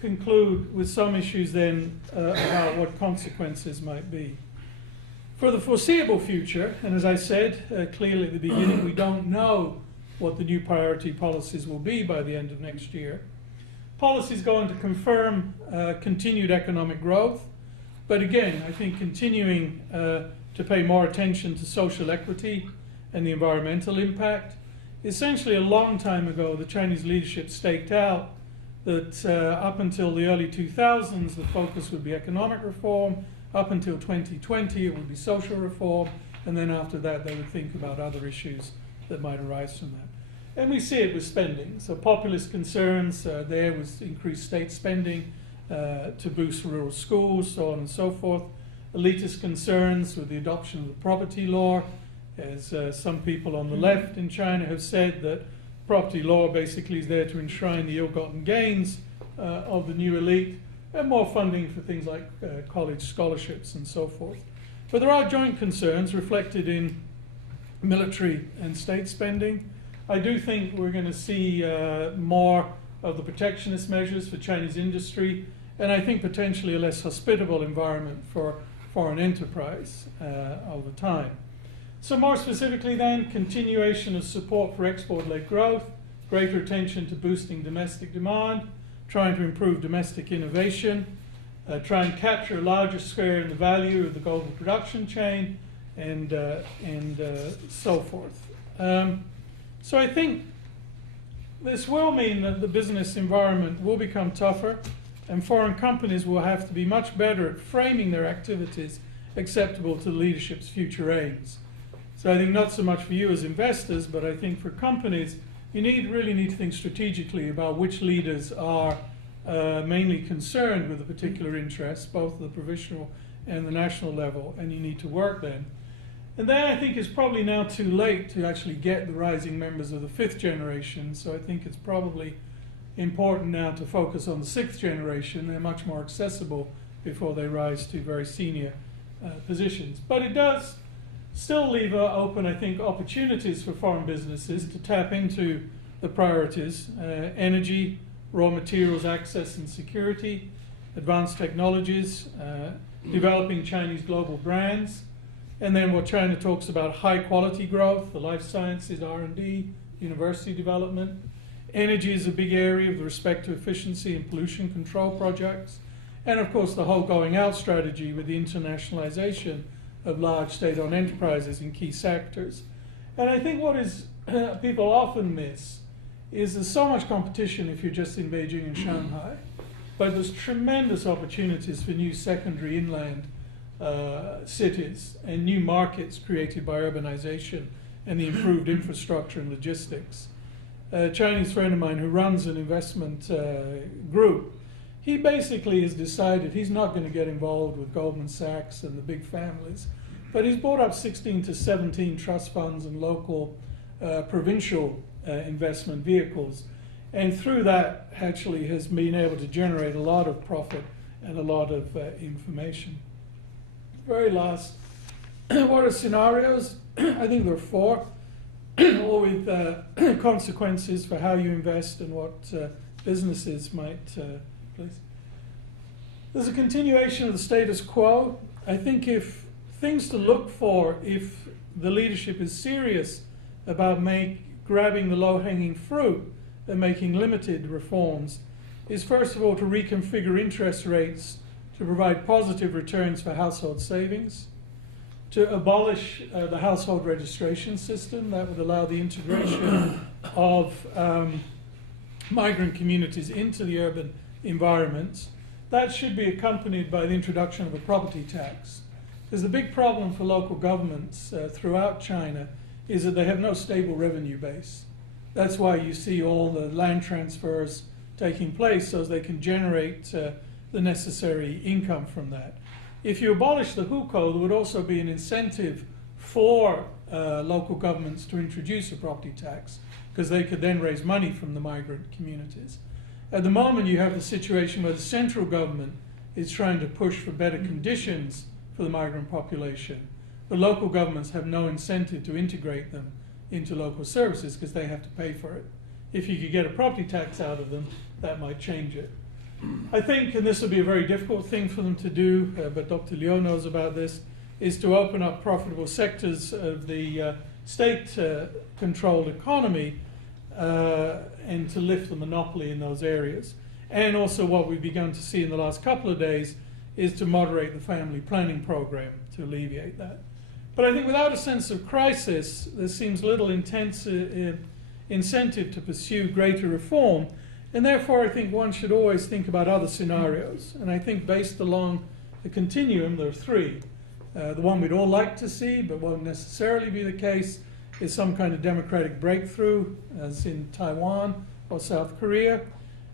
conclude with some issues then about what consequences might be. For the foreseeable future, and as I said clearly at the beginning, we don't know what the new priority policies will be by the end of next year. Policy is going to confirm continued economic growth, but again, I think continuing to pay more attention to social equity and the environmental impact. Essentially, a long time ago, the Chinese leadership staked out that up until the early 2000s, the focus would be economic reform. Up until 2020, it would be social reform, and then after that, they would think about other issues that might arise from that. And we see it with spending. So populist concerns, there was increased state spending to boost rural schools, so on and so forth. Elitist concerns with the adoption of the property law, as some people on the left in China have said that property law basically is there to enshrine the ill-gotten gains of the new elite, and more funding for things like college scholarships and so forth. But there are joint concerns reflected in military and state spending. I do think we're going to see more of the protectionist measures for Chinese industry, and I think potentially a less hospitable environment for foreign enterprise over time. So more specifically then, continuation of support for export-led growth, greater attention to boosting domestic demand, trying to improve domestic innovation, try and capture a larger share in the value of the global production chain, and so forth. So I think this will mean that the business environment will become tougher, and foreign companies will have to be much better at framing their activities acceptable to the leadership's future aims. So I think not so much for you as investors, but I think for companies, you really need to think strategically about which leaders are mainly concerned with a particular interest, both at the provincial and the national level, and you need to work them. And then I think it's probably now too late to actually get the rising members of the fifth generation, so I think it's probably important now to focus on the sixth generation. They're much more accessible before they rise to very senior positions. But it does still leave open, I think, opportunities for foreign businesses to tap into the priorities, energy, raw materials access and security, advanced technologies, developing Chinese global brands, and then what China talks about, high quality growth, the life sciences, R&D, university development. Energy is a big area with respect to efficiency and pollution control projects, and of course the whole going out strategy with the internationalization of large state-owned enterprises in key sectors. And I think what is people often miss is there's so much competition if you're just in Beijing and Shanghai, but there's tremendous opportunities for new secondary inland cities and new markets created by urbanization and the improved infrastructure and logistics. A Chinese friend of mine who runs an investment group, he basically has decided he's not going to get involved with Goldman Sachs and the big families, but he's brought up 16 to 17 trust funds and local provincial investment vehicles, and through that actually has been able to generate a lot of profit and a lot of information. Very last, what are scenarios? I think there are four, all with consequences for how you invest and what businesses might please. There's a continuation of the status quo. I think if things to look for, if the leadership is serious about grabbing the low-hanging fruit and making limited reforms, is first of all to reconfigure interest rates to provide positive returns for household savings, to abolish the household registration system that would allow the integration of migrant communities into the urban environments. That should be accompanied by the introduction of a property tax. Because the big problem for local governments throughout China is that they have no stable revenue base. That's why you see all the land transfers taking place, so they can generate the necessary income from that. If you abolish the hukou, there would also be an incentive for local governments to introduce a property tax, because they could then raise money from the migrant communities. At the moment, you have the situation where the central government is trying to push for better conditions for the migrant population. The local governments have no incentive to integrate them into local services because they have to pay for it. If you could get a property tax out of them, that might change it. I think, and this will be a very difficult thing for them to do, but Dr. Liu knows about this, is to open up profitable sectors of the state-controlled economy and to lift the monopoly in those areas. And also what we've begun to see in the last couple of days is to moderate the family planning program to alleviate that. But I think without a sense of crisis, there seems little incentive to pursue greater reform. And therefore, I think one should always think about other scenarios. And I think based along the continuum, there are three. The one we'd all like to see, but won't necessarily be the case, is some kind of democratic breakthrough, as in Taiwan or South Korea.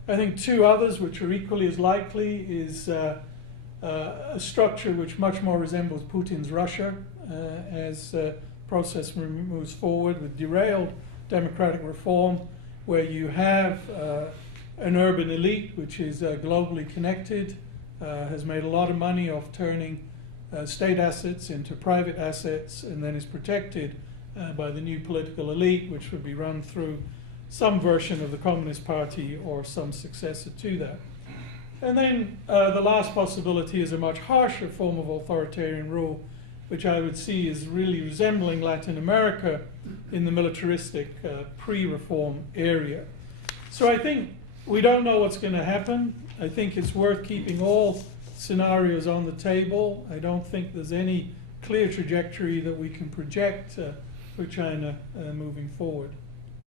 I think two others, which are equally as likely, is a structure which much more resembles Putin's Russia as the process moves forward with derailed democratic reform, where you have an urban elite which is globally connected, has made a lot of money off turning state assets into private assets, and then is protected by the new political elite, which would be run through some version of the Communist Party or some successor to that. And then the last possibility is a much harsher form of authoritarian rule, which I would see as really resembling Latin America in the militaristic pre-reform area. So I think we don't know what's going to happen. I think it's worth keeping all scenarios on the table. I don't think there's any clear trajectory that we can project for China moving forward.